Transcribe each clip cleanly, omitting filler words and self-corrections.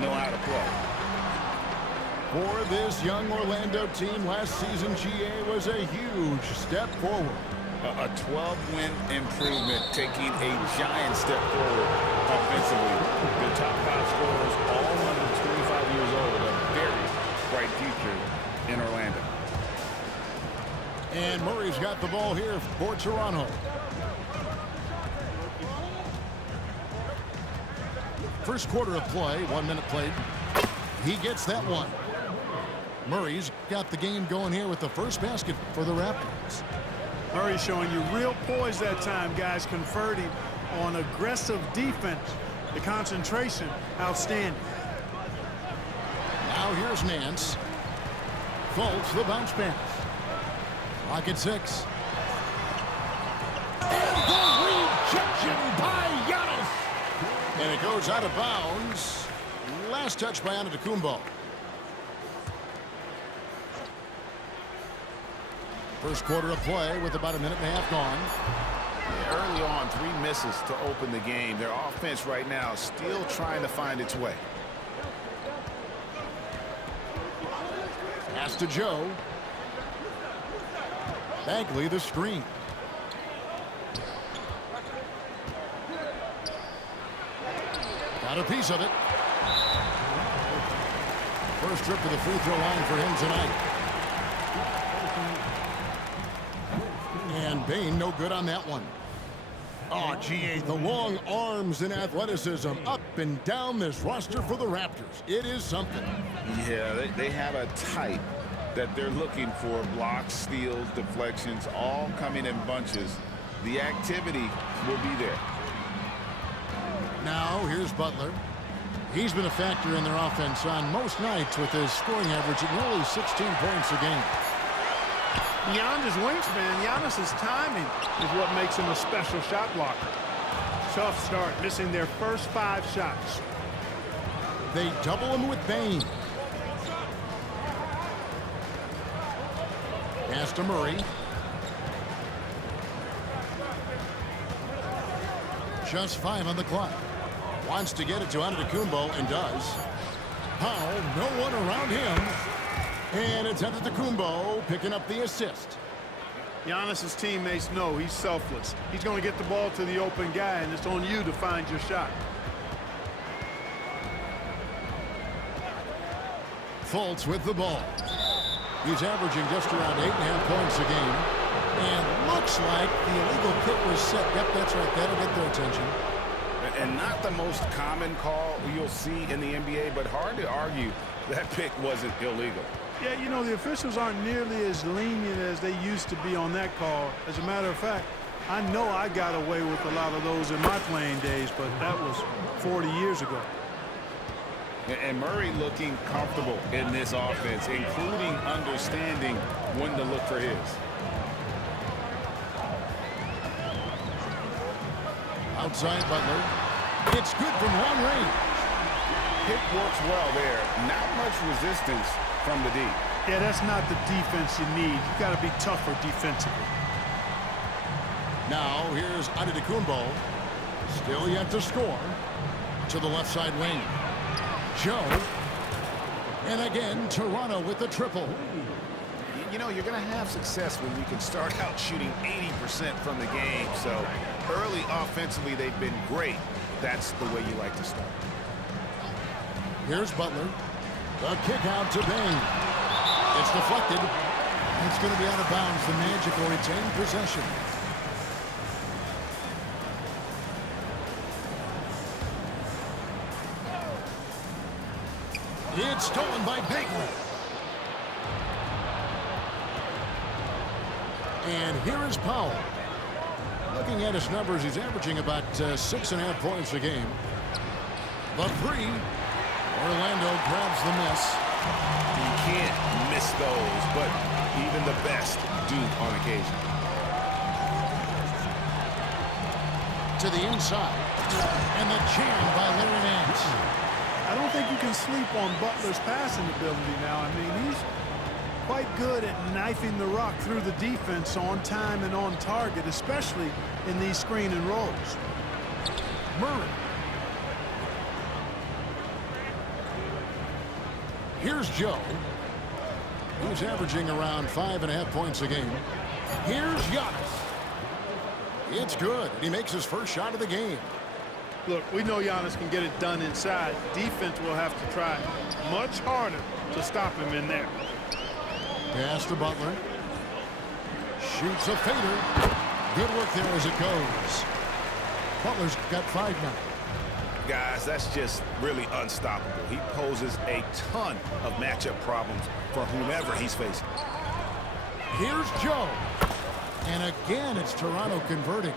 know how to play. For this young Orlando team, last season GA was a huge step forward. A 12-win improvement, taking a giant step forward offensively. The top 5 scorers, all under 25 years old, with a very bright future in Orlando. And Murray's got the ball here for Toronto. First quarter of play, 1 minute played. He gets that one. Murray's got the game going here with the first basket for the Raptors. Murray showing you real poise that time, guys, converting on aggressive defense. The concentration, outstanding. Now here's Nance. Fultz, the bounce pass. Clock at 6. And the rejection by Giannis. And it goes out of bounds. Last touch by Antetokounmpo. First quarter of play with about a minute and a half gone. Early on, 3 misses to open the game. Their offense right now still trying to find its way. Pass to Joe. Bagley the screen. Got a piece of it. First trip to the free throw line for him tonight. And Bain no good on that one. Oh, GA, the long arms and athleticism up and down this roster for the Raptors. It is something. Yeah, they have a type that they're looking for. Blocks, steals, deflections, all coming in bunches. The activity will be there. Now, here's Butler. He's been a factor in their offense on most nights with his scoring average at nearly 16 points a game. Beyond his wingspan, Giannis's timing is what makes him a special shot blocker. Tough start, missing their first 5 shots. They double him with Bain. Pass to Murray. Just 5 on the clock. Wants to get it to Antetokounmpo and does. Powell, no one around him. And it's Antetokounmpo picking up the assist. Giannis's teammates know he's selfless. He's going to get the ball to the open guy, and it's on you to find your shot. Fultz with the ball. He's averaging just around 8.5 points a game. And looks like the illegal kick was set. Yep, that's right. That'll get their attention. And not the most common call you'll see in the NBA, but hard to argue that pick wasn't illegal. Yeah, you know, the officials aren't nearly as lenient as they used to be on that call. As a matter of fact, I know I got away with a lot of those in my playing days, but that was 40 years ago. And Murray looking comfortable in this offense, including understanding when to look for his. Outside Butler. It's good from long range. Pick works well there. Not much resistance from the D. Yeah, that's not the defense you need. You got to be tougher defensively. Now here's Antetokounmpo. Still yet to score. To the left side wing. Joe. And again, Toronto with the triple. You know, you're going to have success when you can start out shooting 80% from the game. So early offensively, they've been great. That's the way you like to start. Here's Butler. The kick out to Bain. It's deflected. It's going to be out of bounds. The Magic will retain possession. It's stolen by Bagley. And here is Powell. Looking at his numbers, he's averaging about 6.5 points a game. The three. Orlando grabs the miss. You can't miss those, but even the best do on occasion. To the inside. And the jam by Larry Nance. I don't think you can sleep on Butler's passing ability now. I mean, he's quite good at knifing the rock through the defense on time and on target, especially in these screen and rolls. Murray. Here's Joe, who's averaging around 5.5 points a game. Here's Giannis. It's good. He makes his first shot of the game. Look, we know Giannis can get it done inside. Defense will have to try much harder to stop him in there. Pass to Butler. Shoots a fader. Good work there as it goes. Butler's got 5 now. Guys, that's just really unstoppable. He poses a ton of matchup problems for whomever he's facing. Here's Joe. And again, it's Toronto converting.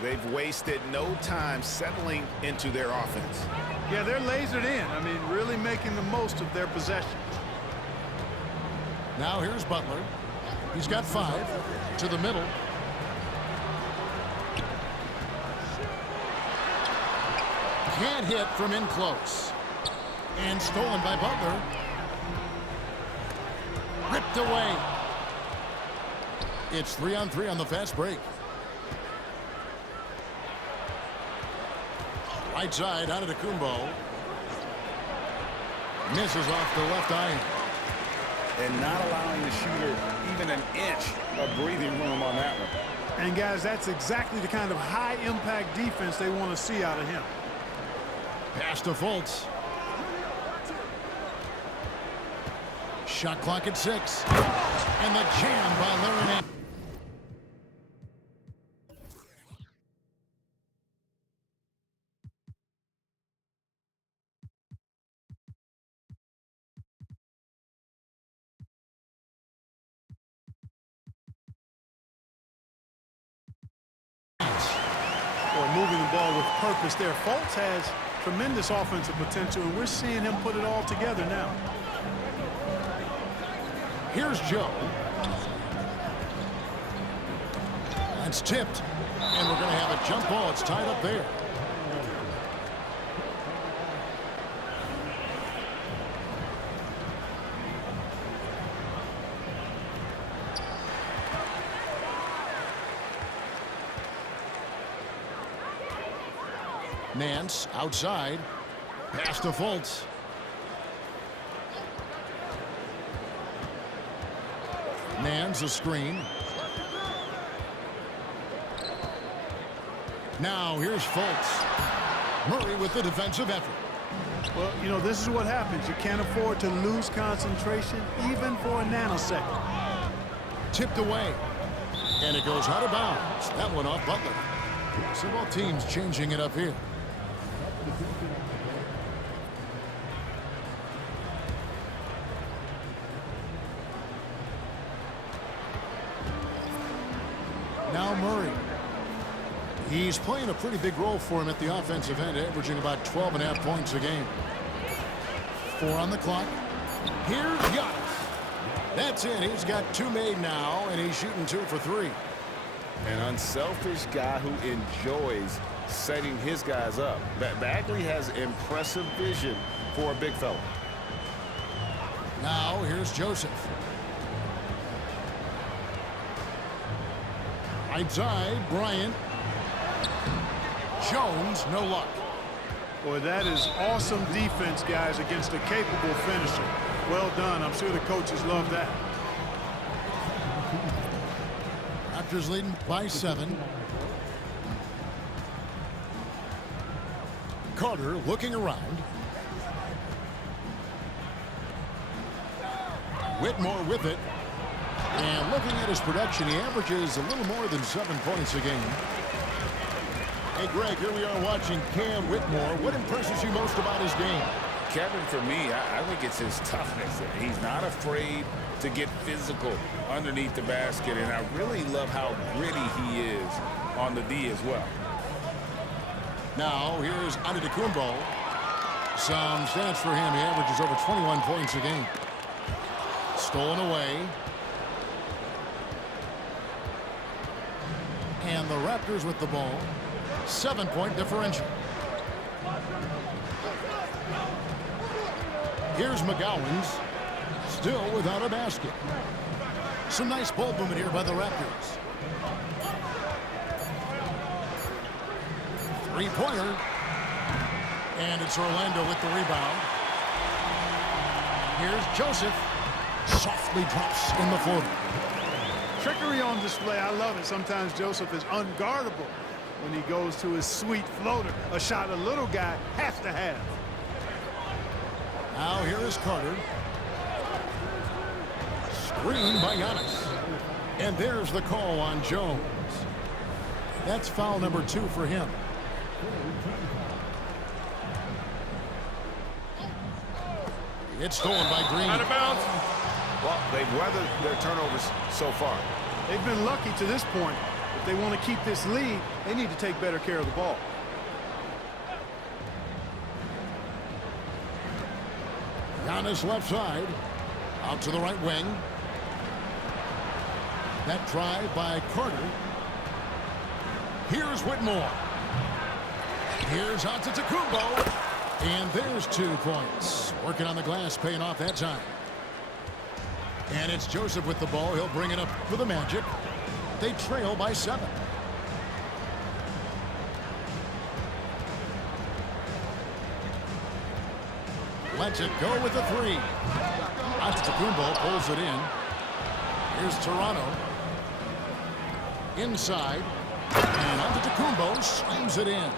They've wasted no time settling into their offense. Yeah, they're lasered in. I mean, really making the most of their possession. Now here's Butler. He's got 5 to the middle. Can't hit from in close. And stolen by Butler. Ripped away. It's 3-on-3 on the fast break. Right side out of the Kumbo. Misses off the left iron. And not allowing the shooter even an inch of breathing room on that one. And guys, that's exactly the kind of high-impact defense they want to see out of him. Pass to Fultz. Shot clock at 6. And the jam by Larry Nance. Or moving the ball with purpose there. Fultz has tremendous offensive potential, and we're seeing him put it all together now. Here's Joe. That's tipped. And we're going to have a jump ball. It's tied up there. Nance outside. Pass to Fultz. Nance a screen. Now here's Fultz. Murray with the defensive effort. Well, you know, this is what happens. You can't afford to lose concentration even for a nanosecond. Tipped away. And it goes out of bounds. That one off Butler. So both teams changing it up here. Now Murray. He's playing a pretty big role for him at the offensive end, averaging about 12.5 points a game. 4 on the clock. Here's Giannis. That's it. He's got 2 made now, and he's shooting 2 for 3. An unselfish guy who enjoys setting his guys up. Bagley has impressive vision for a big fella. Now here's Joseph. Right side, Bryant. Jones, no luck. Boy, that is awesome defense, guys, against a capable finisher. Well done. I'm sure the coaches love that. Raptors leading by 7. Carter looking around. Whitmore with it. And looking at his production, he averages a little more than 7 points a game. Hey, Greg, here we are watching Cam Whitmore. What impresses you most about his game? Kevin, for me, I think it's his toughness. He's not afraid to get physical underneath the basket, and I really love how gritty he is on the D as well. Now, here's Antetokounmpo. Some stats for him. He averages over 21 points a game. Stolen away. And the Raptors with the ball. 7-point differential. Here's McGowan's. Still without a basket. Some nice ball movement here by the Raptors. Three-pointer. And it's Orlando with the rebound. Here's Joseph. Softly drops in the floater. Trickery on display. I love it. Sometimes Joseph is unguardable when he goes to his sweet floater. A shot a little guy has to have. Now here is Carter. Screen by Giannis. And there's the call on Jones. That's foul number 2 for him. It's stolen by Green. Out of bounds. Well, they've weathered their turnovers so far. They've been lucky to this point. If they want to keep this lead, they need to take better care of the ball. Giannis left side. Out to the right wing. That drive by Carter. Here's Whitmore. Here's Antetokounmpo. And there's 2 points. Working on the glass, paying off that time. And it's Joseph with the ball. He'll bring it up for the Magic. They trail by 7. Lets it go with the 3. Antetokounmpo pulls it in. Here's Toronto. Inside. And Antetokounmpo slams it in.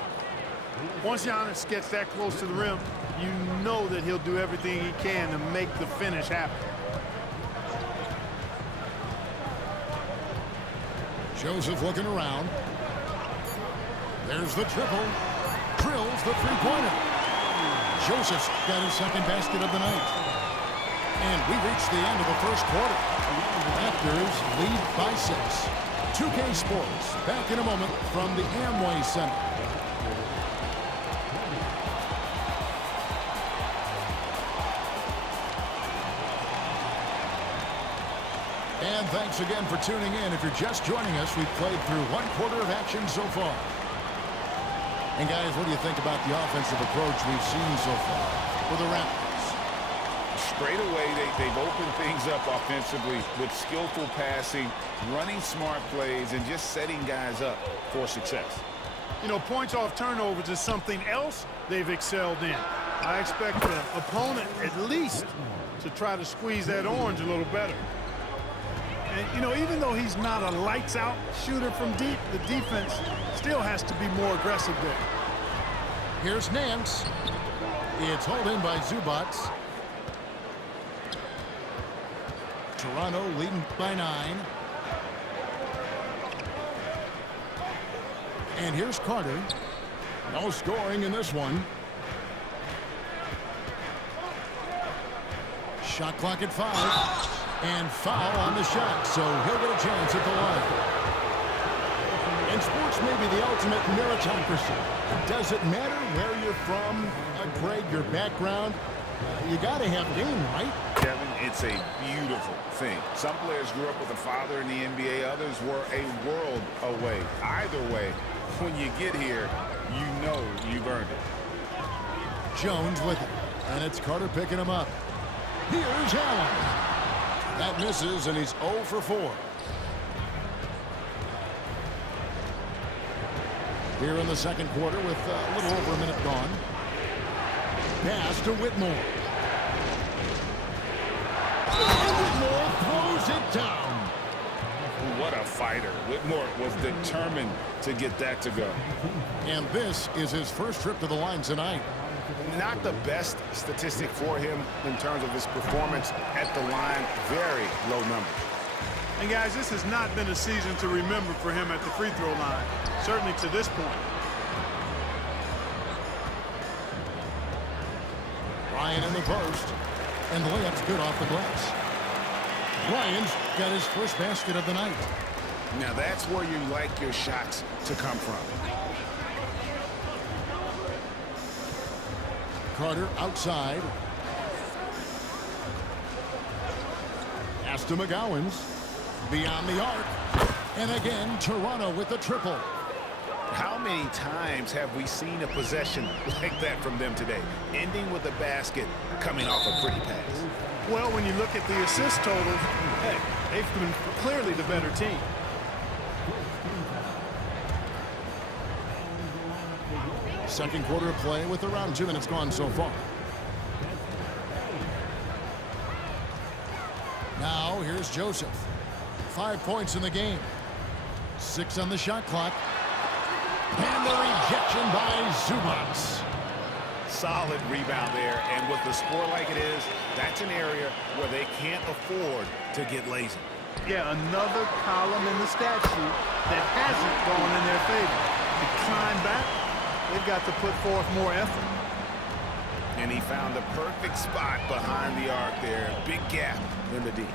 Once Giannis gets that close to the rim, you know that he'll do everything he can to make the finish happen. Joseph looking around. There's the triple. Drills the 3-pointer. Joseph's got his second basket of the night. And we reach the end of the first quarter. Raptors lead by 6. 2K Sports back in a moment from the Amway Center. And thanks again for tuning in. If you're just joining us, we've played through 1 quarter of action so far. And guys, what do you think about the offensive approach we've seen so far for the Raptors? Straight away, they've opened things up offensively with skillful passing, running smart plays, and just setting guys up for success. You know, points off turnovers is something else they've excelled in. I expect the opponent at least to try to squeeze that orange a little better. And, you know, even though he's not a lights-out shooter from deep, the defense still has to be more aggressive there. Here's Nance. It's hauled in by Zubac. Toronto leading by 9. And here's Carter. No scoring in this one. Shot clock at 5. And foul on the shot, so he'll get a chance at the line. And sports may be the ultimate meritocracy. Does it matter where you're from, Craig, your background? You got to have game, right? Kevin, it's a beautiful thing. Some players grew up with a father in the NBA. Others were a world away. Either way, when you get here, you know you've earned it. Jones with it. And it's Carter picking him up. Here's Allen. That misses, and he's 0 for 4. Here in the second quarter with a little over a minute gone. Pass to Whitmore. And Whitmore throws it down. What a fighter. Whitmore was determined to get that to go. And this is his first trip to the line tonight. Not the best statistic for him in terms of his performance at the line. Very low numbers. And guys, this has not been a season to remember for him at the free throw line, certainly to this point. Ryan in the post, and the layup's good off the glass. Ryan's got his first basket of the night. Now that's where you like your shots to come from. Carter outside. Pass to McGowan's. Beyond the arc. And again, Toronto with the triple. How many times have we seen a possession like that from them today? Ending with a basket, coming off a pretty pass. Well, when you look at the assist totals, hey, they've been clearly the better team. Second quarter of play with around 2 minutes gone so far. Now here's Joseph. 5 points in the game. 6 on the shot clock. And the rejection by Zubats. Solid rebound there, and with the score like it is, that's an area where they can't afford to get lazy. Yeah, another column in the stat sheet that hasn't gone in their favor. To climb back, they've got to put forth more effort. And he found the perfect spot behind the arc there. Big gap in the D.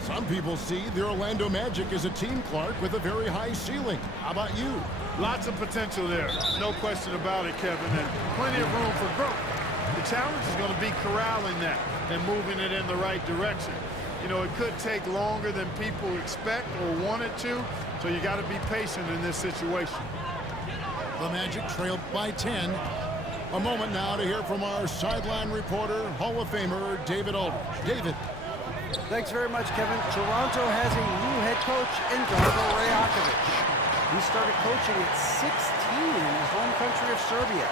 Some people see the Orlando Magic as a team, Clark, with a very high ceiling. How about you? Lots of potential there. No question about it, Kevin, and plenty of room for growth. The challenge is going to be corralling that and moving it in the right direction. You know, it could take longer than people expect or want it to, so you got to be patient in this situation. The Magic trailed by 10. A moment now to hear from our sideline reporter, Hall of Famer David Aldridge. David. Thanks very much, Kevin. Toronto has a new head coach in Darko Rajakovic. He started coaching at 16 in his home country of Serbia.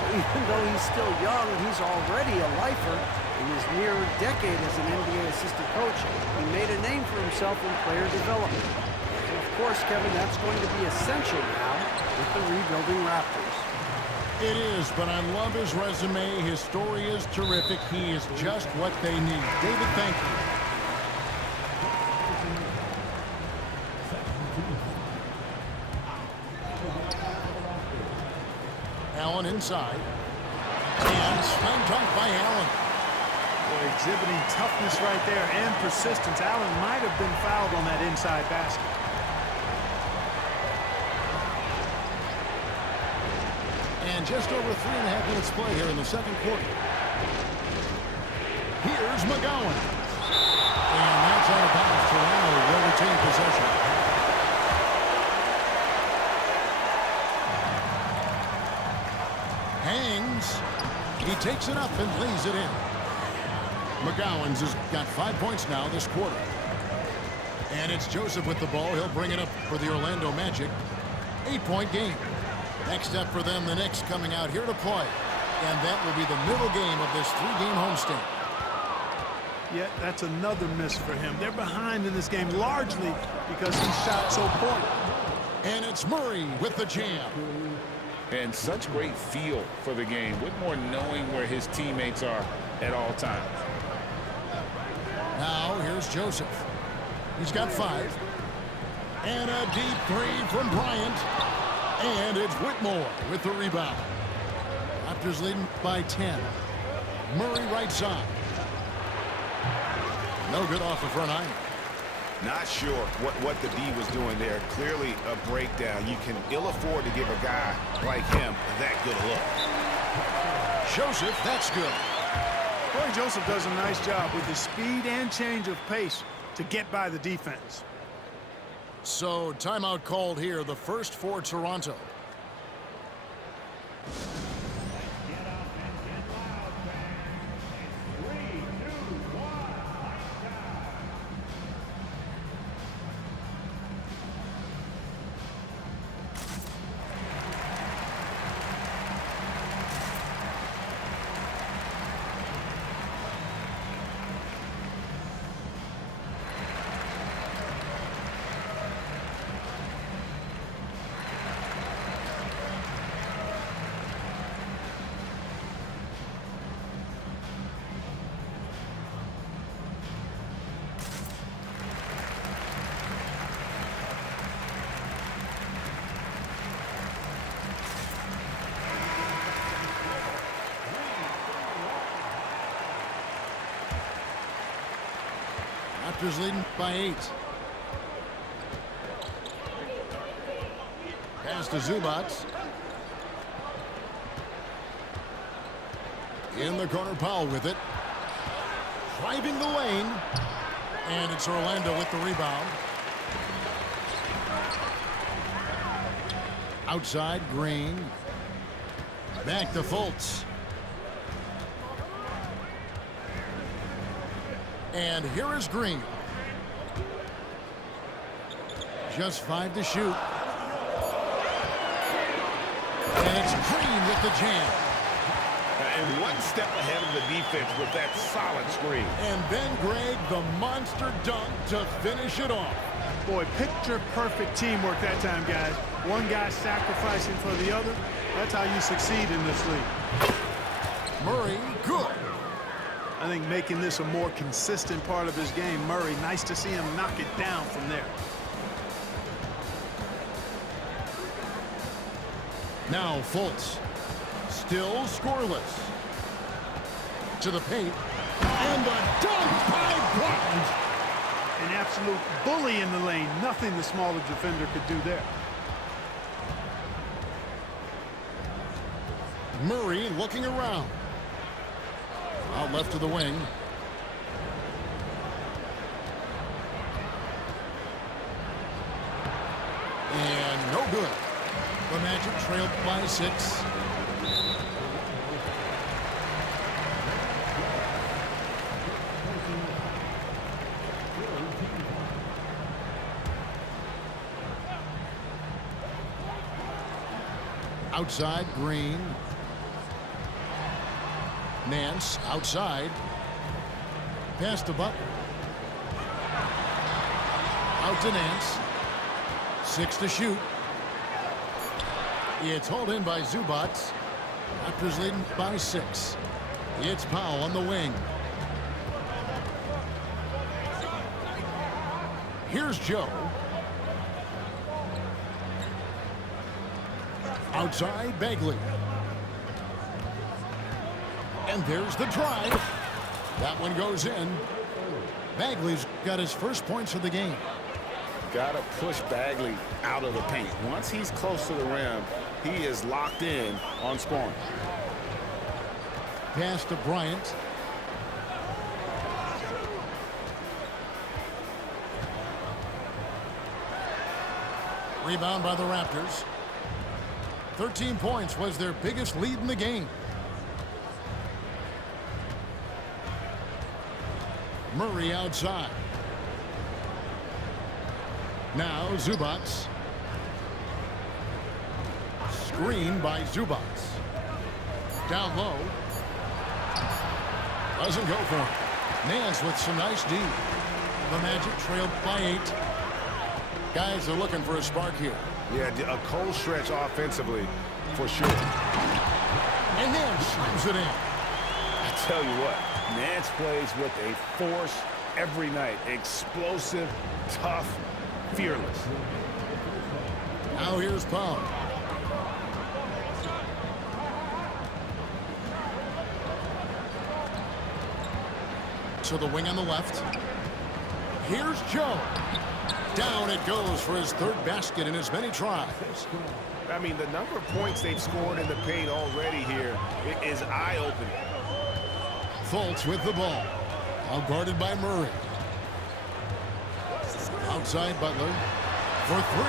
So even though he's still young, he's already a lifer. In his mere decade as an NBA assistant coach, he made a name for himself in player development. And of course, Kevin, that's going to be essential now with the rebuilding Raptors. It is, but I love his resume. His story is terrific. He is just what they need. David, thank you. Allen inside. And slam dunk by Allen. Boy, exhibiting toughness right there and persistence. Allen might have been fouled on that inside basket. And just over 3.5 minutes play here in the second quarter. Here's McGowan. And that's out of bounds. Toronto will retain possession. Hangs. He takes it up and lays it in. McGowan's has got 5 points now this quarter. And it's Joseph with the ball. He'll bring it up for the Orlando Magic. 8-point game. Next up for them, the Knicks coming out here to play. And that will be the middle game of this 3-game homestand. Yet that's another miss for him. They're behind in this game largely because he shot so poorly. And it's Murray with the jam. And such great feel for the game. Whitmore knowing where his teammates are at all times. Now here's Joseph. He's got 5. And a deep 3 from Bryant. And it's Whitmore with the rebound. Raptors leading by 10. Murray right side. No good off the front iron. Not sure what the D was doing there. Clearly a breakdown. You can ill afford to give a guy like him that good a look. Joseph, that's good. Boy, Joseph does a nice job with his speed and change of pace to get by the defense. So, timeout called here, the first for Toronto. Raptors leading by 8. Pass to Zubats. In the corner, Powell with it. Driving the lane. And it's Orlando with the rebound. Outside, Green. Back to Fultz. And here is Green. Just 5 to shoot. And it's Green with the jam. And one step ahead of the defense with that solid screen. And then Greg, the monster dunk to finish it off. Boy, picture-perfect teamwork that time, guys. One guy sacrificing for the other. That's how you succeed in this league. Murray, good. I think making this a more consistent part of his game. Murray, nice to see him knock it down from there. Now Fultz. Still scoreless. To the paint. And the dunk by Bryant. An absolute bully in the lane. Nothing the smaller defender could do there. Murray looking around. Out left to the wing. And no good. The Magic trailed by 6. Outside, Green. Nance outside. Pass to Butler. Out to Nance. 6 to shoot. It's hauled in by Zubac. Raptors leading by 6. It's Powell on the wing. Here's Joe. Outside, Bagley. And there's the drive. That one goes in. Bagley's got his first points of the game. Got to push Bagley out of the paint. Once he's close to the rim, he is locked in on scoring. Pass to Bryant. Rebound by the Raptors. 13 points was their biggest lead in the game. Murray outside. Now Zubac. Screen by Zubac. Down low. Doesn't go for it. Nance with some nice D. The Magic trailed by 8. Guys are looking for a spark here. Yeah, a cold stretch offensively, for sure. And Nance slams it in. I tell you what, Nance plays with a force every night. Explosive, tough, fearless. Now here's Powell. To the wing on the left. Here's Joe. Down it goes for his third basket in as many tries. I mean, the number of points they've scored in the paint already here is eye-opening. Fultz with the ball. All guarded by Murray. Outside Butler. For 3.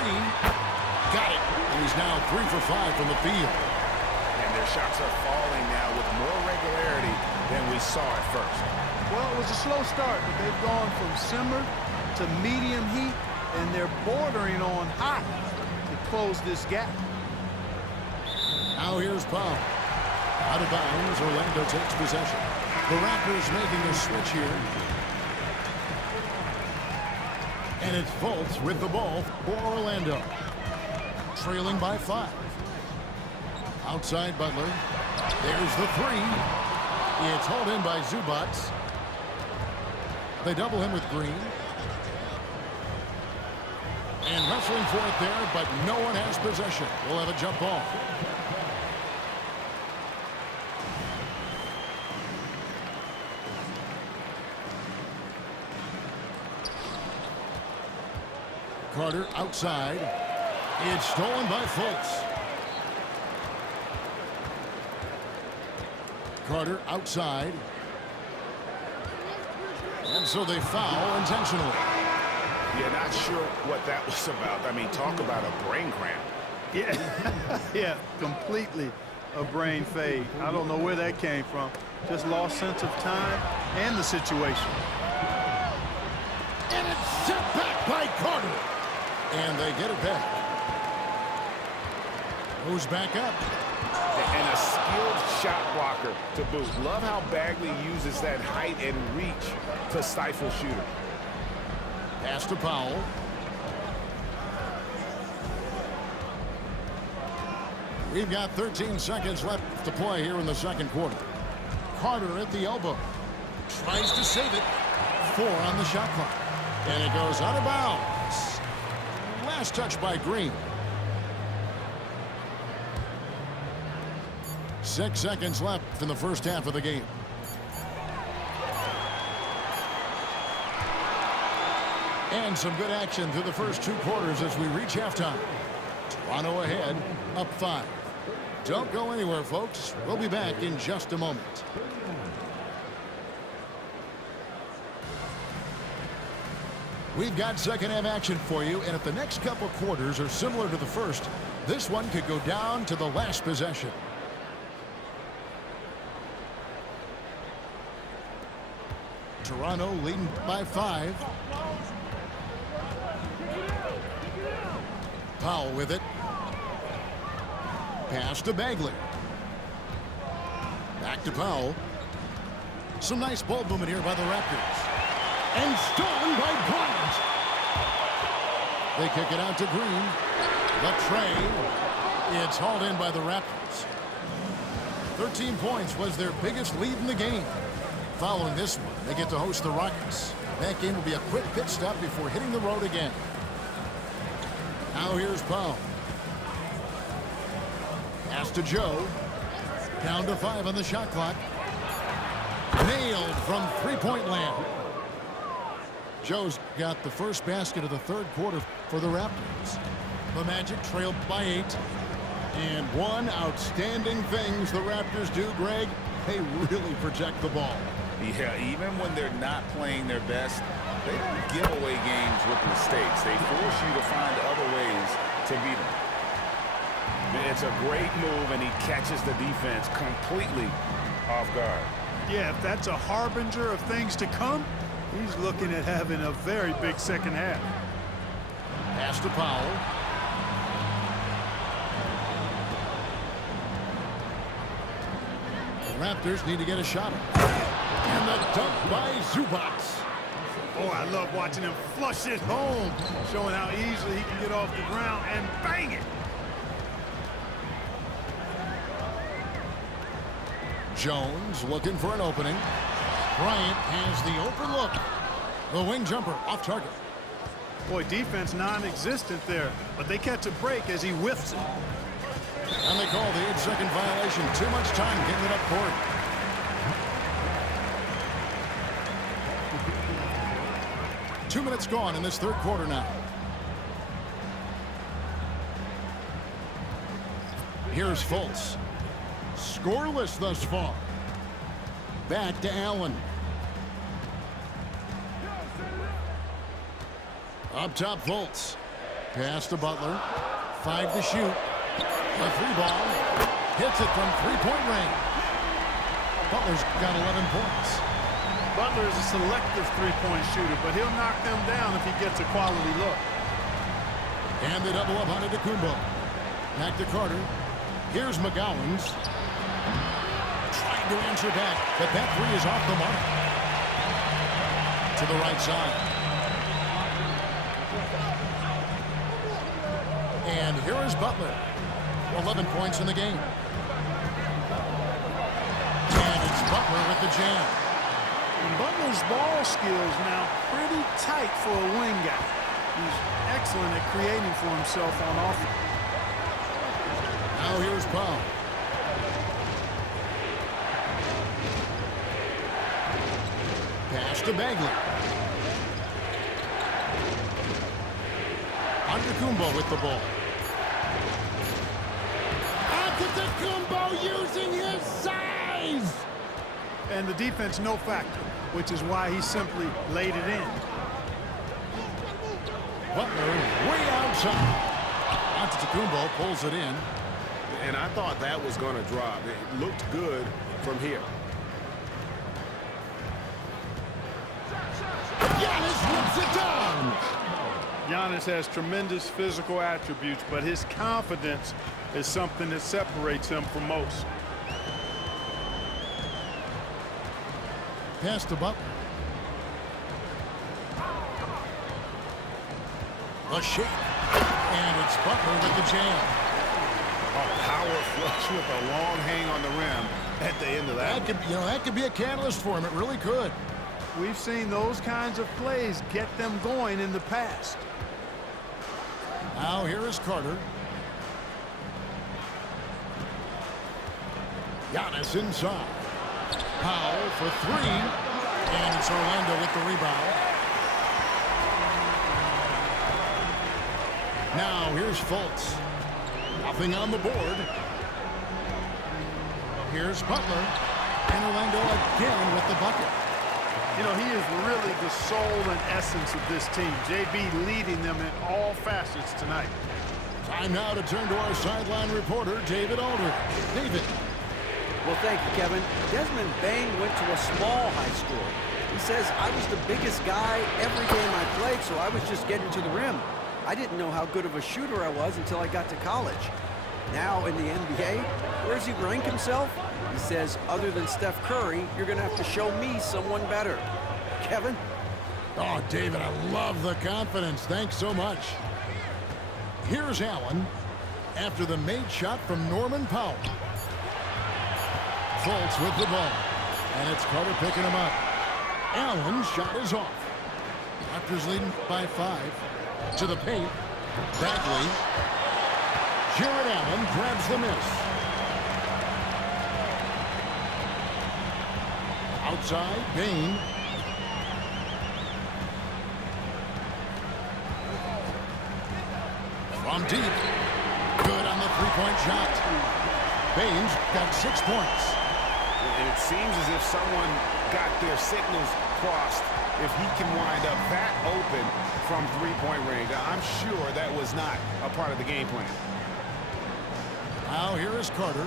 Got it. He's now 3 for 5 from the field. And their shots are falling now with more regularity than we saw at first. Well, it was a slow start, but they've gone from simmer to medium heat, and they're bordering on hot to close this gap. Now here's Powell. Out of bounds, Orlando takes possession. The Raptors making a switch here. And it's Fultz with the ball for Orlando. Trailing by 5. Outside Butler. There's the 3. It's hauled in by Zubac. They double him with Green. And wrestling for it there, but no one has possession. We'll have a jump ball. Carter outside. It's stolen by Fultz. Carter outside. And so they foul intentionally. Yeah, not sure what that was about. I mean, talk about a brain cramp. Yeah, yeah, completely a brain fade. I don't know where that came from. Just lost sense of time and the situation. And it's set back by Carter. And they get it back. Goes back up. And a skilled shot blocker to boot. Love how Bagley uses that height and reach to stifle shooter. Pass to Powell. We've got 13 seconds left to play here in the second quarter. Carter at the elbow. Tries to save it. 4 on the shot clock. And it goes out of bounds. Last touch by Green. 6 seconds left in the first half of the game. And some good action through the first 2 quarters as we reach halftime. Toronto ahead, up 5. Don't go anywhere, folks. We'll be back in just a moment. We've got second half action for you, and if the next couple quarters are similar to the first, this one could go down to the last possession. Toronto leading by 5. Powell with it. Pass to Bagley. Back to Powell. Some nice ball movement here by the Raptors. And stolen by Bryant. They kick it out to Green. The tray. It's hauled in by the Raptors. 13 points was their biggest lead in the game. Following this one, they get to host the Rockets. That game will be a quick pit stop before hitting the road again. Now here's Powell. Pass to Joe. Down to 5 on the shot clock. Nailed from three-point land. Joe's got the first basket of the third quarter for the Raptors. The Magic trailed by 8. And one outstanding things the Raptors do, Greg, they really protect the ball. Yeah, even when they're not playing their best, they don't give away games with mistakes. They force you to find other ways to beat them. It's a great move, and he catches the defense completely off guard. Yeah, if that's a harbinger of things to come, he's looking at having a very big second half. Pass to Powell. The Raptors need to get a shot up. And the dunk by Zubac. Oh, I love watching him flush it home, showing how easily he can get off the ground and bang it. Jones looking for an opening. Bryant has the open look. The wing jumper off target. Boy, defense non-existent there, but they catch a break as he whiffs it. And they call the 8-second violation. Too much time getting it up court. Two minutes gone in this third quarter now. Here's Fultz. Scoreless thus far. Back to Allen. Up top, Fultz. Pass to Butler. 5 to shoot. A 3 ball. Hits it from three-point range. Butler's got 11 points. Butler is a selective three-point shooter, but he'll knock them down if he gets a quality look. And they double up on Antetokounmpo. Back to Carter. Here's McGowan's. Trying to answer back, but that 3 is off the mark. To the right side. And here is Butler. 11 points in the game. And it's Butler with the jam. And Butler's ball skills now pretty tight for a wing guy. He's excellent at creating for himself on offense. Now here's Powell. Pass to Bagley. Antetokounmpo with the ball. Antetokounmpo using his size! And the defense no factor, which is why he simply laid it in. Butler way outside. Antetokounmpo pulls it in. And I thought that was going to drop. It looked good from here. Giannis rips it down. Giannis has tremendous physical attributes, but his confidence is something that separates him from most. Pass to Butler. A shake. And it's Butler with the jam. A power flush with a long hang on the rim at the end of that. That could be a catalyst for him. It really could. We've seen those kinds of plays get them going in the past. Now here is Carter. Giannis inside. Powell for three. And it's Orlando with the rebound. Now here's Fultz. Nothing on the board. Here's Butler. And Orlando again with the bucket. You know, he is really the soul and essence of this team. JB leading them in all facets tonight. Time now to turn to our sideline reporter, David Aldridge. David. Well, thank you, Kevin. Desmond Bain went to a small high school. He says, I was the biggest guy every game I played, so I was just getting to the rim. I didn't know how good of a shooter I was until I got to college. Now in the NBA, where does he rank himself? He says, other than Steph Curry, you're going to have to show me someone better. Kevin? Oh, David, I love the confidence. Thanks so much. Here's Allen after the made shot from Norman Powell. Fultz with the ball. And it's Carter picking him up. Allen's shot is off. Raptors leading by 5. To the paint. Bagley. Jared Allen grabs the miss. Outside, Bain. From deep. Good on the three-point shot. Bain's got 6 points. And it seems as if someone got their signals crossed if he can wind up that open from three-point range. I'm sure that was not a part of the game plan. Now here is Carter.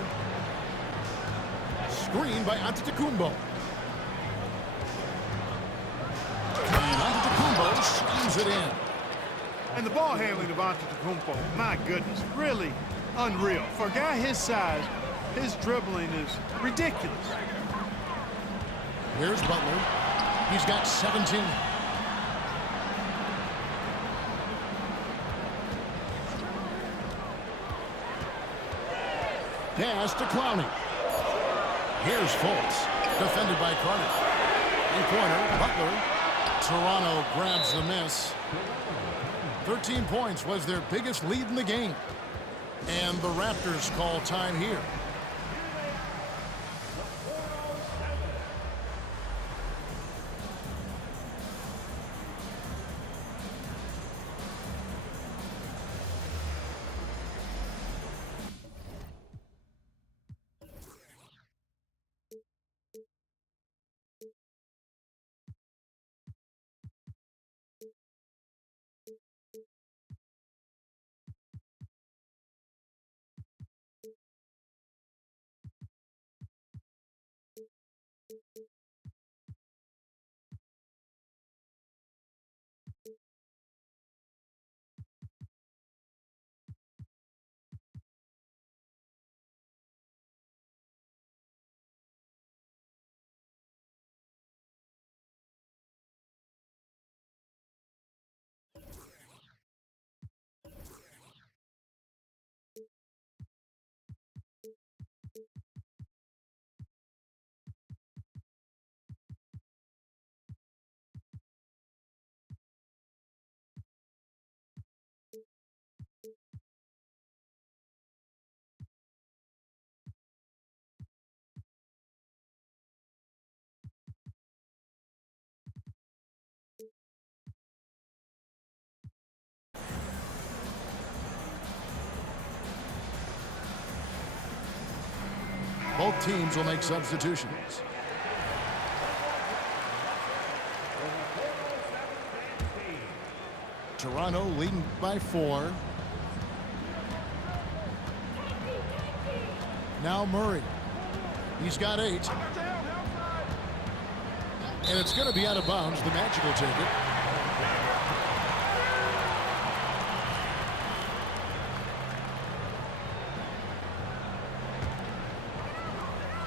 Screen by Antetokounmpo. And Antetokounmpo slams it in. And the ball handling of Antetokounmpo, my goodness, really unreal. For a guy his size, his dribbling is ridiculous. Here's Butler. He's got 17. Pass to Clowney. Here's Fultz. Defended by Carter. In corner, Butler. Toronto grabs the miss. 13 points was their biggest lead in the game. And the Raptors call time here. Both teams will make substitutions. Toronto leading by 4. Now Murray. He's got 8. And it's going to be out of bounds. The Magic will take it.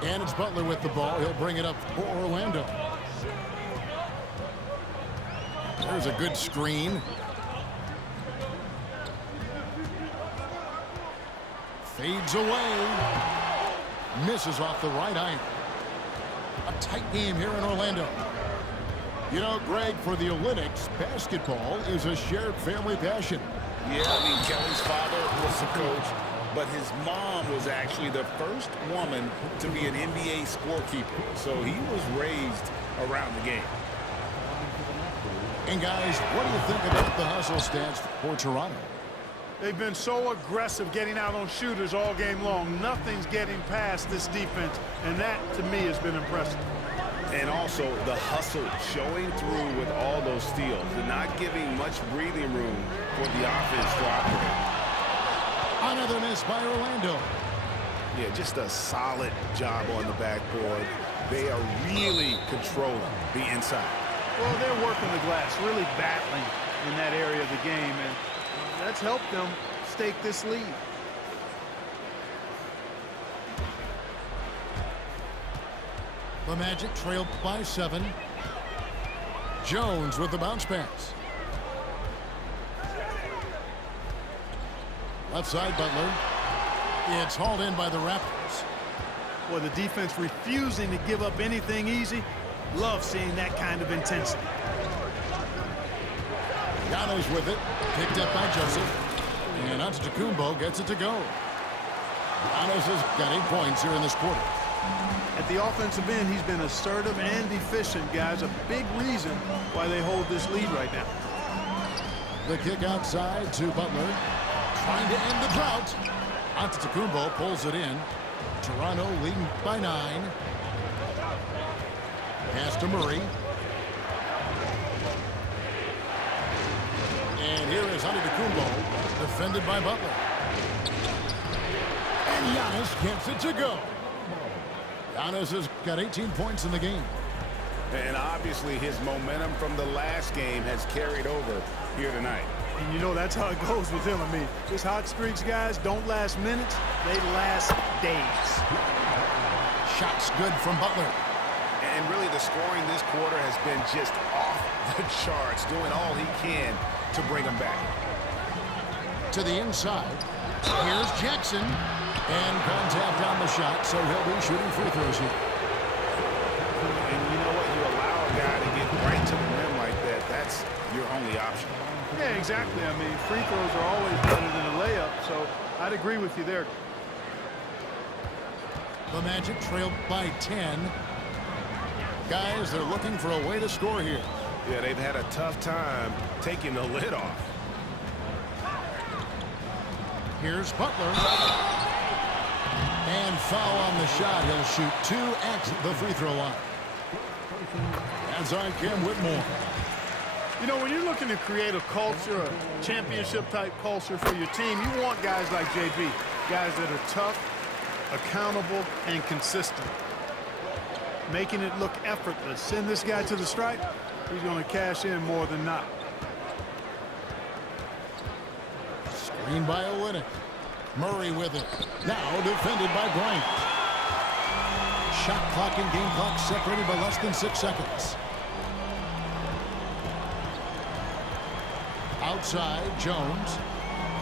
And it's Butler with the ball. He'll bring it up for Orlando. There's a good screen. Fades away. Misses off the right iron. A tight game here in Orlando. You know, Greg, for the Olympics, basketball is a shared family passion. Yeah, I mean, Kelly's father was the coach, but his mom was actually the first woman to be an NBA scorekeeper. So he was raised around the game. And guys, what do you think about the hustle stats for Toronto? They've been so aggressive getting out on shooters all game long. Nothing's getting past this defense, and that, to me, has been impressive. And also the hustle showing through with all those steals and not giving much breathing room for the offense to operate. Another miss by Orlando. Yeah, just a solid job on the backboard. They are really controlling the inside. Well, they're working the glass, really battling in that area of the game, and that's helped them stake this lead. The Magic trail by 7. Jones with the bounce pass. Left side, Butler. It's hauled in by the Raptors. Well, the defense refusing to give up anything easy. Love seeing that kind of intensity. Giannis with it. Picked up by Joseph. And Antetokounmpo gets it to go. Giannis has got 8 points here in this quarter. At the offensive end, he's been assertive and efficient, guys. A big reason why they hold this lead right now. The kick outside to Butler. Trying to end the drought. Antetokounmpo pulls it in. Toronto leading by 9. Pass to Murray. And here is Antetokounmpo, defended by Butler. And Giannis gets it to go. Giannis has got 18 points in the game. And obviously his momentum from the last game has carried over here tonight. And you know that's how it goes with him. I mean, his hot streaks, guys, don't last minutes. They last days. Shots good from Butler. And really the scoring this quarter has been just off the charts, doing all he can to bring them back. To the inside. Here's Jackson. And contact on the shot, so he'll be shooting free throws here. And you know what? You allow a guy to get right to the rim like that. That's your only option. Yeah, exactly. I mean, free throws are always better than a layup, so I'd agree with you there. The Magic trail by 10. Guys, they're looking for a way to score here. Yeah, they've had a tough time taking the lid off. Here's Butler. And foul on the shot. He'll shoot 2 at the free throw line. As on Cam Whitmore. You know, when you're looking to create a culture, a championship-type culture for your team, you want guys like JB, guys that are tough, accountable, and consistent. Making it look effortless. Send this guy to the stripe, he's going to cash in more than not. Screen by Olynyk. Murray with it. Now defended by Bryant. Shot clock and game clock separated by less than 6 seconds. Outside, Jones.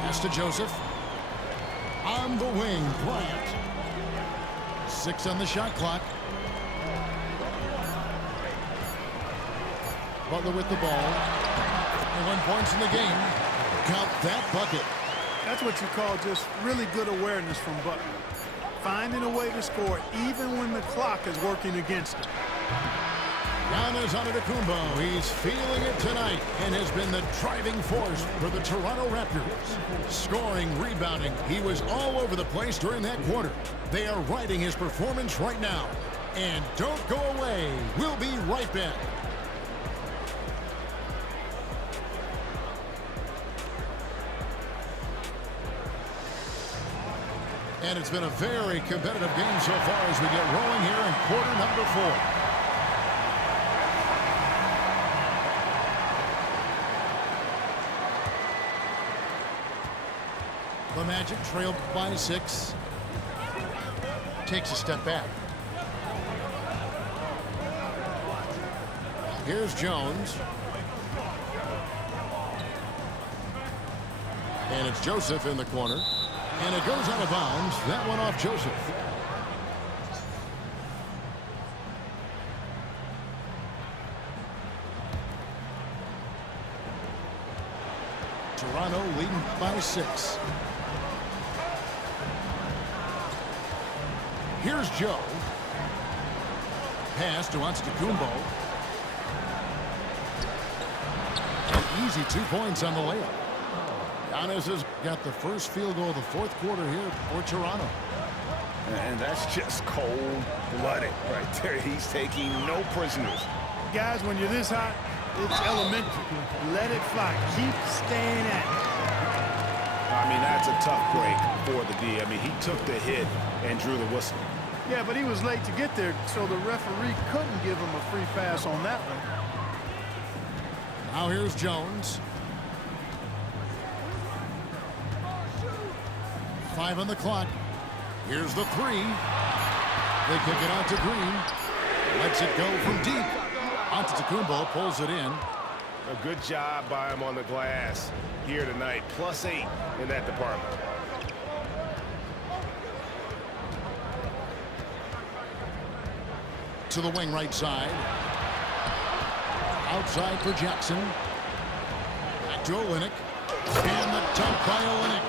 Pass to Joseph. On the wing, Bryant. 6 on the shot clock. Butler with the ball. 1 points in the game. Count that bucket. That's what you call just really good awareness from Butler. Finding a way to score even when the clock is working against him. Giannis Antetokounmpo, he's feeling it tonight and has been the driving force for the Toronto Raptors. Scoring, rebounding, he was all over the place during that quarter. They are riding his performance right now. And don't go away. We'll be right back. And it's been a very competitive game so far as we get rolling here in quarter number 4. The Magic trail by 6. Takes a step back. Here's Jones. And it's Joseph in the corner. And it goes out of bounds. That one off Joseph. Toronto leading by 6. Here's Joe. Pass to Antetokounmpo. An easy 2 points on the layup. Giannis has got the first field goal of the fourth quarter here for Toronto. And that's just cold-blooded right there. He's taking no prisoners. Guys, when you're this hot, it's elementary. Let it fly. Keep staying at it. I mean, that's a tough break for the D. I mean, he took the hit and drew the whistle. Yeah, but he was late to get there, so the referee couldn't give him a free pass on that one. Now here's Jones. 5 on the clock. Here's the 3. They kick it out to Green. Lets it go from deep. Antetokounmpo pulls it in. A good job by him on the glass here tonight. +8 in that department. To the wing right side. Outside for Jackson. Back to Olynyk. And the dunk by Olynyk.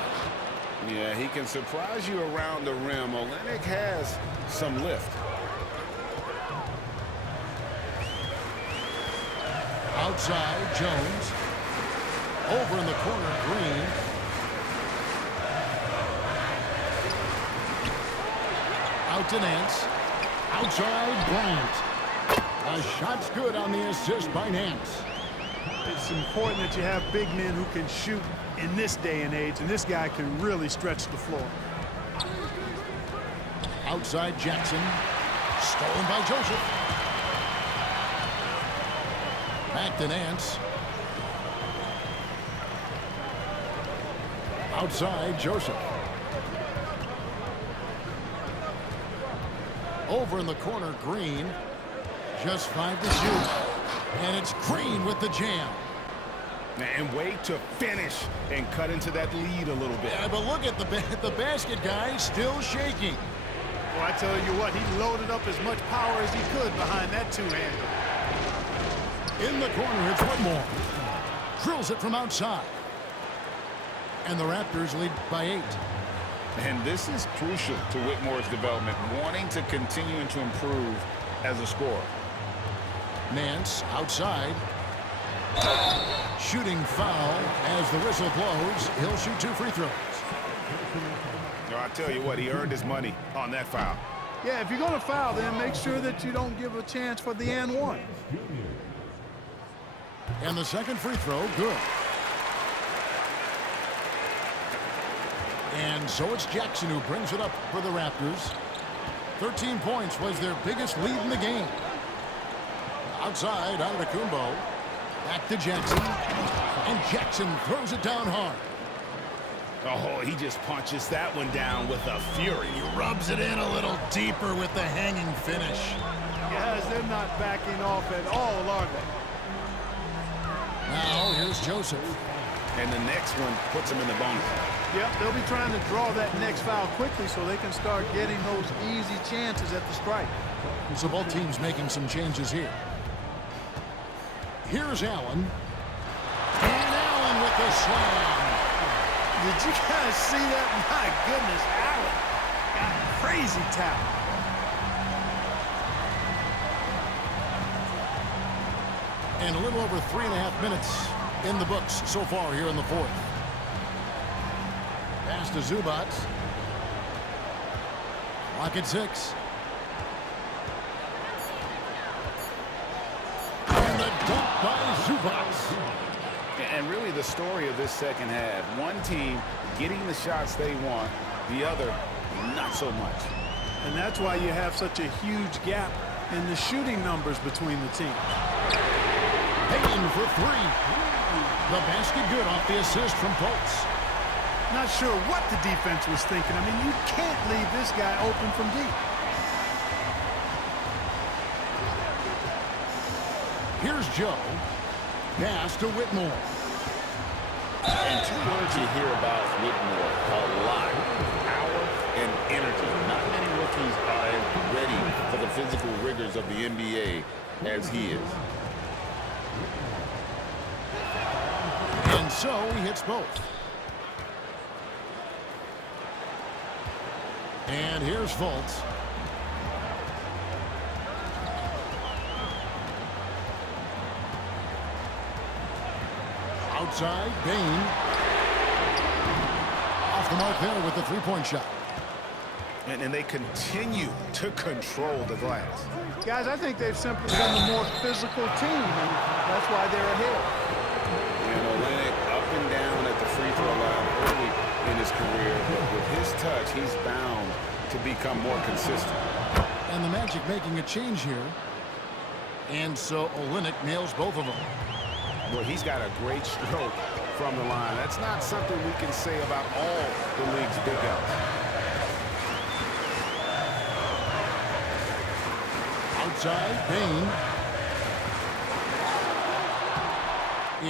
Yeah, he can surprise you around the rim. Olynyk has some lift. Outside, Jones. Over in the corner, Green. Out to Nance. Outside, Bryant. A shot's good on the assist by Nance. It's important that you have big men who can shoot in this day and age, and this guy can really stretch the floor. Outside, Jackson. Stolen by Joseph. Back to Nance. Outside, Joseph. Over in the corner, Green. Just 5 to shoot. And it's Green with the jam. And wait to finish and cut into that lead a little bit. Yeah, but look at the basket guy still shaking. Well, I tell you what, he loaded up as much power as he could behind that two-hander. In the corner, it's Whitmore. Drills it from outside. And the Raptors lead by 8. And this is crucial to Whitmore's development, wanting to continue to improve as a scorer. Nance outside. Shooting foul as the whistle blows. He'll shoot 2 free throws. No, I tell you what, he earned his money on that foul. Yeah, if you're going to foul, then make sure that you don't give a chance for the and one. And the second free throw, good. And so it's Jackson who brings it up for the Raptors. 13 points was their biggest lead in the game. Outside, Antetokounmpo. Back to Jackson. And Jackson throws it down hard. Oh, he just punches that one down with a fury. He rubs it in a little deeper with the hanging finish. Guys, they're not backing off at all, are they? Now, here's Joseph. And the next one puts him in the bonus. Yep, they'll be trying to draw that next foul quickly so they can start getting those easy chances at the strike. So both teams making some changes here. Here's Allen. And Allen with the slam. Did you guys see that? My goodness, Allen got crazy talent. And a little over 3.5 minutes in the books so far here in the fourth. Pass to Zubac. Clock at 6. And the dunk by Zubac. And really the story of this second half, one team getting the shots they want, the other not so much. And that's why you have such a huge gap in the shooting numbers between the teams. Payton for 3. The basket good off the assist from Fultz. Not sure what the defense was thinking. I mean, you can't leave this guy open from deep. Here's Joe. Pass to Whitmore. And two words you hear about Whitmore a lot: power and energy. Not many rookies are as ready for the physical rigors of the NBA as he is. And so he hits both. And here's Fultz. Outside, Bain. Off the mark there with the three-point shot. And they continue to control the glass. Guys, I think they've simply been the more physical team, and that's why they're ahead. And Olynyk up and down at the free throw line early in his career, but with his touch, he's bound to become more consistent. And the Magic making a change here. And so Olynyk nails both of them. Well, he's got a great stroke from the line. That's not something we can say about all the league's big guys. Outside, Bain.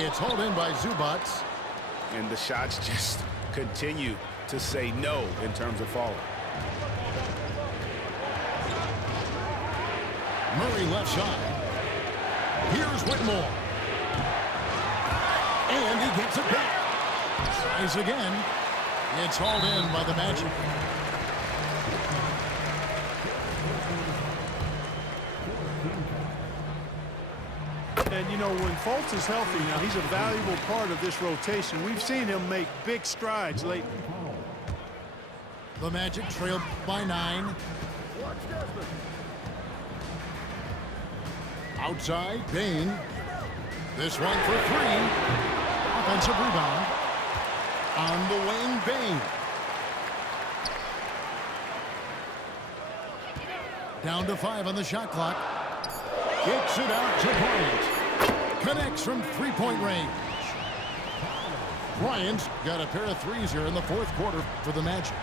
It's hauled in by Zubats. And the shots just continue to say no in terms of falling. Murray left side. Here's Whitmore. And he gets it back. Tries again. It's hauled in by the Magic. And, you know, when Fultz is healthy now, he's a valuable part of this rotation. We've seen him make big strides lately. The Magic trail by 9. Outside, Bain. This one for 3. Offensive rebound. On the wing, Bain. Down to 5 on the shot clock. Kicks it out to Bryant. Connects from three-point range. Bryant's got a pair of threes here in the fourth quarter for the Magic.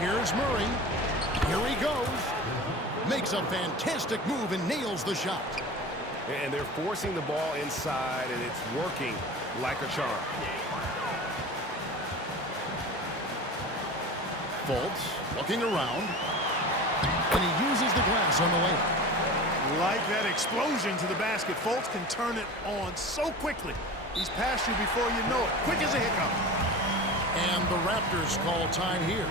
Here's Murray. Here he goes. Makes a fantastic move and nails the shot. And they're forcing the ball inside, and it's working like a charm. Fultz looking around. And he uses the glass on the lane. Like that explosion to the basket. Fultz can turn it on so quickly. He's past you before you know it. Quick as a hiccup. And the Raptors call time here.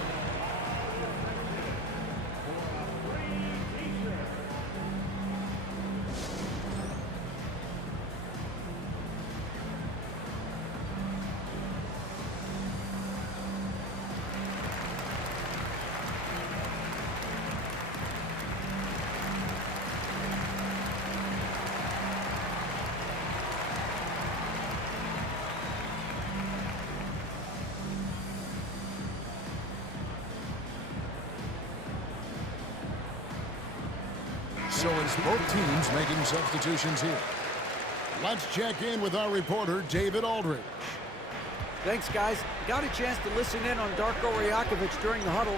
So it's both teams making substitutions here. Let's check in with our reporter, David Aldridge. Thanks, guys. Got a chance to listen in on Darko Rajakovic during the huddle.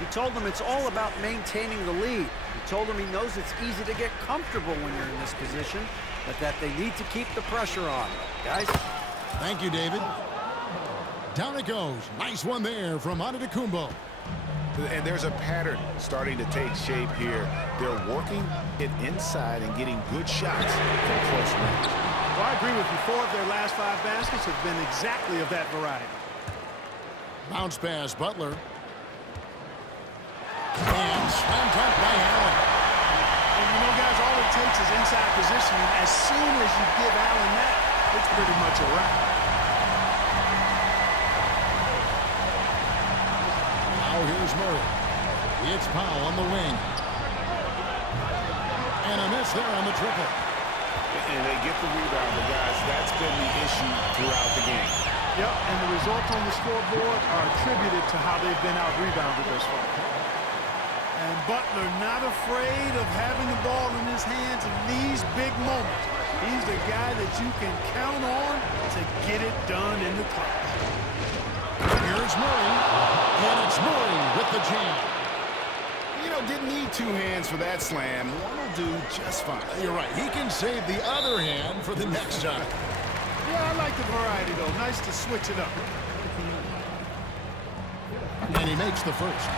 He told them it's all about maintaining the lead. He told them he knows it's easy to get comfortable when you're in this position, but that they need to keep the pressure on. Guys? Thank you, David. Down it goes. Nice one there from Antetokounmpo. And there's a pattern starting to take shape here. They're working it inside and getting good shots from close range. Well, I agree with you. 4 of their last 5 baskets have been exactly of that variety. Bounce pass, Butler. And slam dunk by Allen. And you know, guys, all it takes is inside positioning. As soon as you give Allen that, it's pretty much a wrap. Now here's Murray. It's Powell on the wing. And a miss there on the triple. And they get the rebound, but guys, that's been the issue throughout the game. Yep, and the results on the scoreboard are attributed to how they've been out-rebounded thus far. And Butler not afraid of having the ball in his hands in these big moments. He's the guy that you can count on to get it done in the clutch. Here's Murray. And it's Murray with the jam. You know, Well, didn't need two hands for that slam. One will do just fine. You're right. He can save the other hand for the next time. Yeah, I like the variety, though. Nice to switch it up. And he makes the first.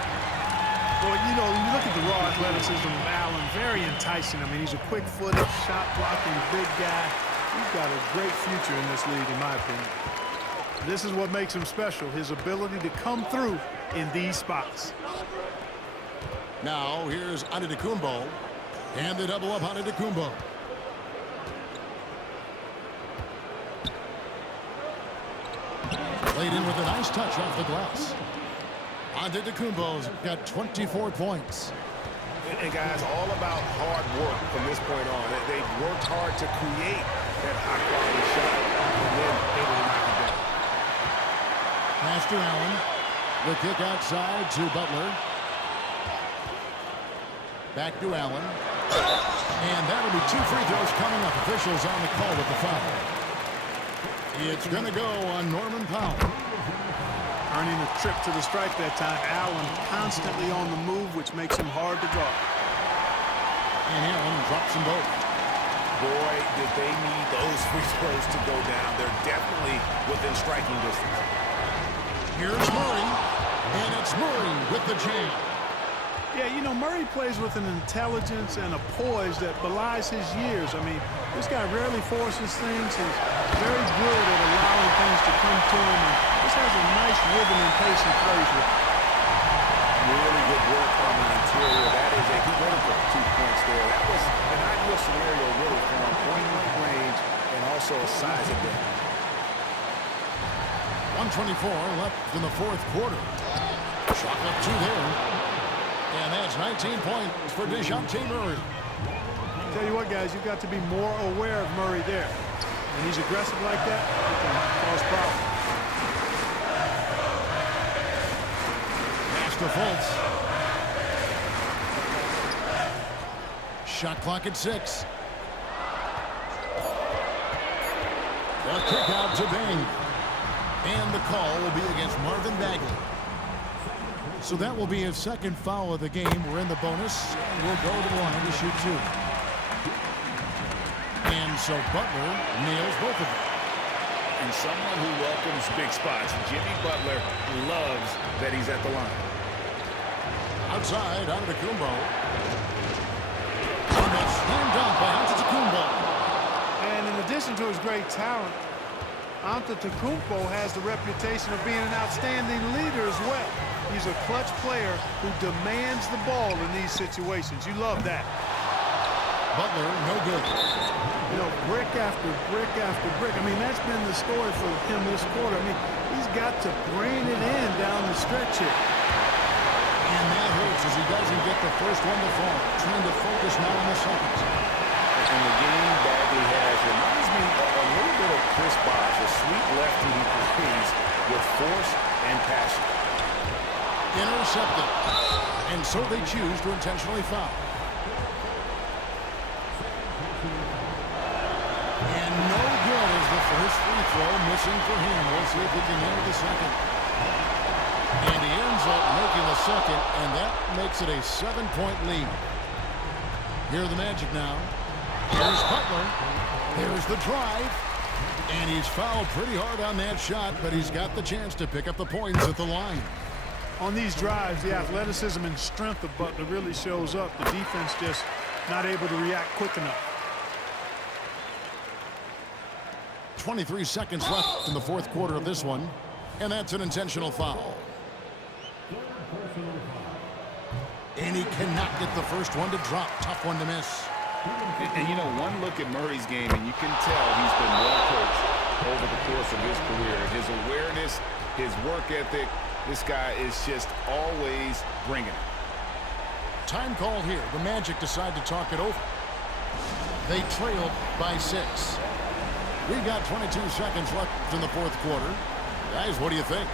Well, you know, you look at the raw athleticism of Allen, very enticing. I mean, he's a quick-footed, shot-blocking big guy. He's got a great future in this league, in my opinion. This is what makes him special, his ability to come through in these spots. Now, here's Antetokounmpo. And the double up Antetokounmpo. Played in with a nice touch off the glass. Antetokounmpo's got 24 points. And guys, all about hard work from this point on. They worked hard to create that high-quality shot and then able to knock it down. Pass to Allen. The kick outside to Butler. Back to Allen. And that'll be 2 free throws coming up. Officials on the call with the foul. It's going to go on Norman Powell. Earning a trip to the stripe that time. Allen constantly on the move, which makes him hard to guard. And Allen drops them both. Boy, did they need those free throws to go down. They're definitely within striking distance. Here's Murray. And it's Murray with the jam. Yeah, you know, Murray plays with an intelligence and a poise that belies his years. I mean, this guy rarely forces things. He's very good at allowing things to come to him. And this has a nice rhythm and pace he plays with. Really good work on the interior. That is a critical 2 points there. That was an ideal scenario, really, for him. Point-blank range and also a size advantage. 1:24 left in the fourth quarter. Shot up 2 there. And that's 19 points for DeJounte Murray. Tell you what, guys, you've got to be more aware of Murray there. When he's aggressive like that, it can cause problems. Pass to Fultz. Shot clock at 6. The kick out to Bing. And the call will be against Marvin Bagley. So that will be his second foul of the game. We're in the bonus. We'll go to the line to shoot 2. And so Butler nails both of them. And someone who welcomes big spots, Jimmy Butler, loves that he's at the line. Outside, Antetokounmpo. And that's slam dunk by Antetokounmpo. And in addition to his great talent, Antetokounmpo has the reputation of being an outstanding leader as well. He's a clutch player who demands the ball in these situations. You love that. Butler, no good. You know, brick after brick after brick. I mean, that's been the story for him this quarter. I mean, he's got to brain it in down the stretch here. And that hurts as he doesn't get the first one to fall. Trying to focus now on the second. And the game Bagley has reminds me of a little bit of Chris Bosh, a sweet lefty who plays with force and passion. Intercepted. And so they choose to intentionally foul. And no good as the first free throw missing for him. We'll see if he can handle the second. And he ends up making the second, and that makes it a 7-point lead. Here are the Magic now. Here's Butler. There's the drive. And he's fouled pretty hard on that shot, but he's got the chance to pick up the points at the line. On these drives, the athleticism and strength of Butler really shows up. The defense just not able to react quick enough. 23 seconds left in the fourth quarter of this one, and that's an intentional foul. And he cannot get the first one to drop. Tough one to miss. And you know, one look at Murray's game, and you can tell he's been well coached over the course of his career. His awareness, his work ethic, this guy is just always bringing it. Time call here. The Magic decide to talk it over. They trail by 6. We've got 22 seconds left in the fourth quarter. Guys, what do you think?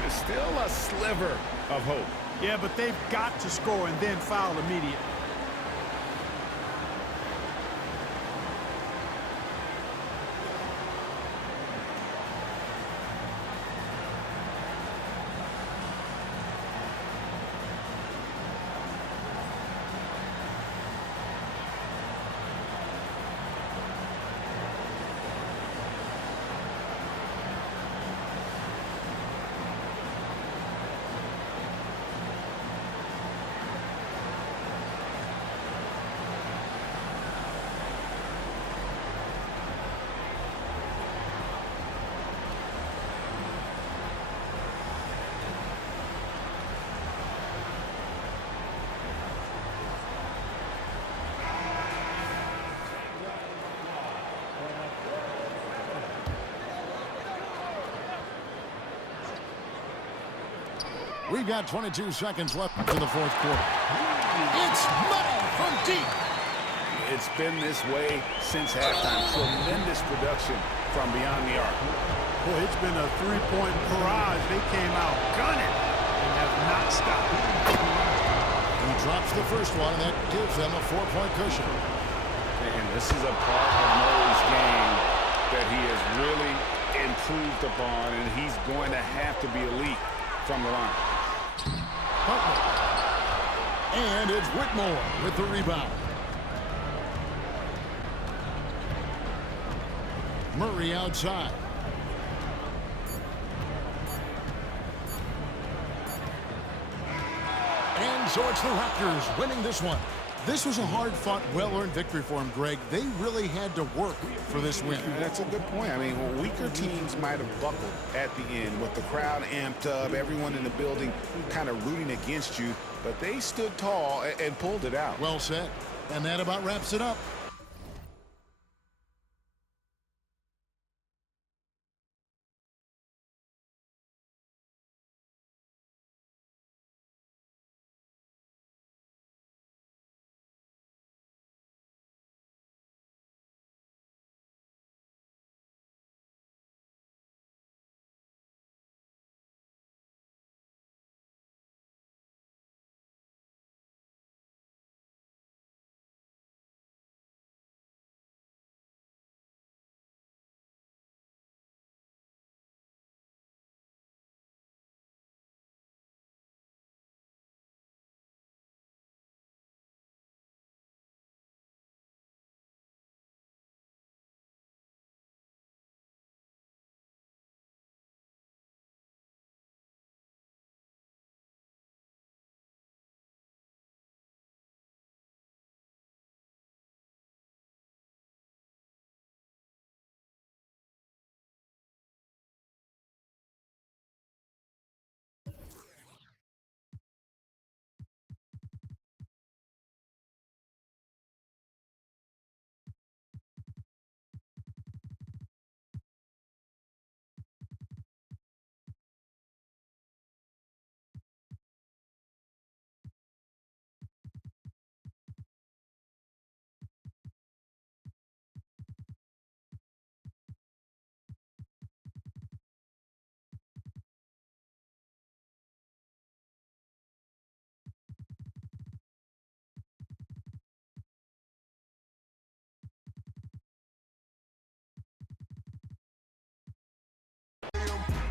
There's still a sliver of hope. Yeah, but they've got to score and then foul immediately. We've got 22 seconds left in the fourth quarter. It's money from deep. It's been this way since halftime. Tremendous production from beyond the arc. Boy, it's been a three-point barrage. They came out gunning and have not stopped. He drops the first one, and that gives them a 4-point cushion. And this is a part of Murray's game that he has really improved upon, and he's going to have to be elite from the line. Butler. And it's Whitmore with the rebound. Murray outside. And so it's the Raptors winning this one. This was a hard-fought, well-earned victory for him, Greg. They really had to work for this win. That's a good point. I mean, weaker teams might have buckled at the end with the crowd amped up, everyone in the building kind of rooting against you, but they stood tall and pulled it out. Well said. And that about wraps it up.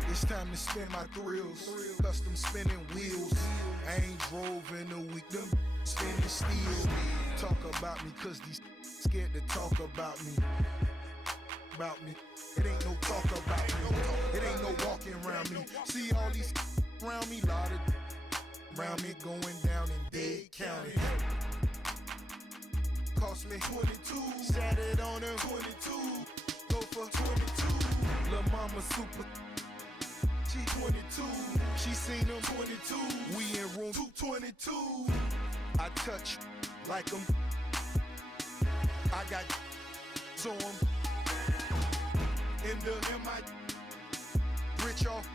It's time to spin my thrills. Custom spinning wheels. I ain't drove in a week. Them spinning steel. Talk about me, cause these scared to talk about me. About me. It ain't no talk about me. It ain't no walking around me. See all these around me, lot of around me going down in Dade County. Cost me 22. Sat it on them 22. Go for 22. Lil' mama super. She 22, she seen them 22. We in room 222. I touch like them. I got so 'em in my rich off